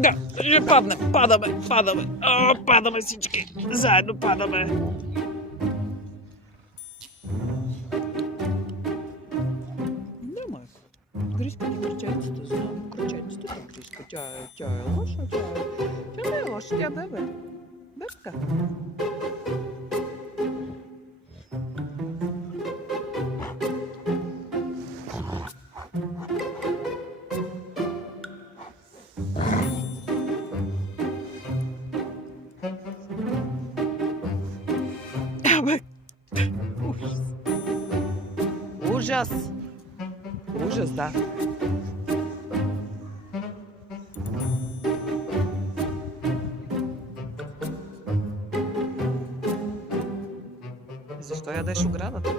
Да, ще падаме. О, падаме всички. Заедно падаме. Няма. Гришка не кръченцата, знам. Кръченцата не Гришка. Тя е лоша, тя не е лоша, тя бебе. Бебка. Абе, ужас. Ужас. Ужас, да. Защо ядеш оградата?